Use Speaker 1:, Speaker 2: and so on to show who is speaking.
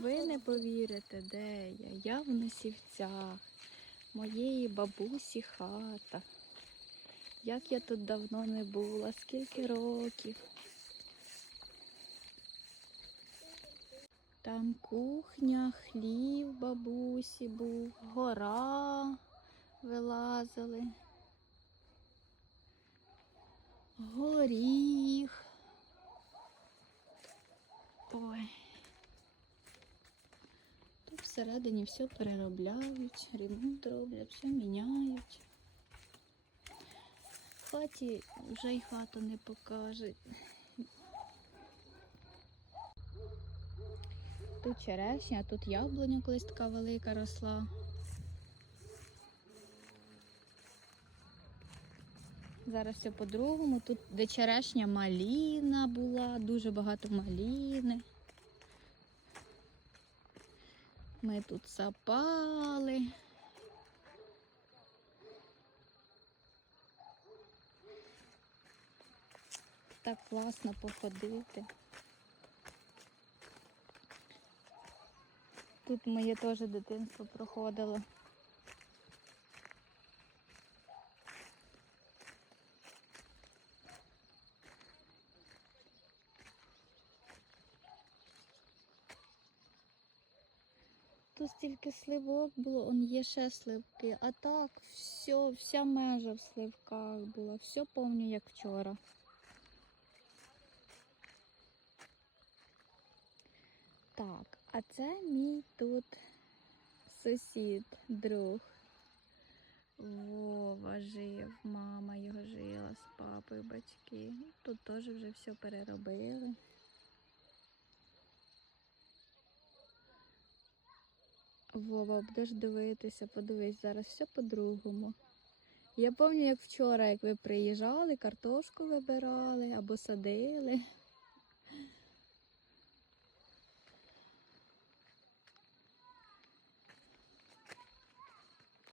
Speaker 1: Ви не повірите, де я. Я в Носівцях. Моєї бабусі хата. Як я тут давно не була, скільки років. Там кухня, хлів бабусі був, гора вилазили. Горіх. Ой. Тут всередині все переробляють, ремонт роблять, все міняють. Хаті вже й хату не покажуть. Тут черешня, тут яблуня колись така велика росла. Зараз все по-другому. Тут де черешня маліна була, дуже багато маліни. Ми тут запали. Так класно походити. Тут моє теж дитинство проходило. Тут стільки сливок було, он є ще сливки, а так все, вся межа в сливках була, все повню як вчора. Так, а це мій тут сусід, друг. Вова жив, мама його жила з папою, батьки. Тут теж вже все переробили. Вова, будеш дивитися, подивись, зараз все по-другому. Я пам'ятаю, як вчора, як ви приїжджали, картошку вибирали або садили.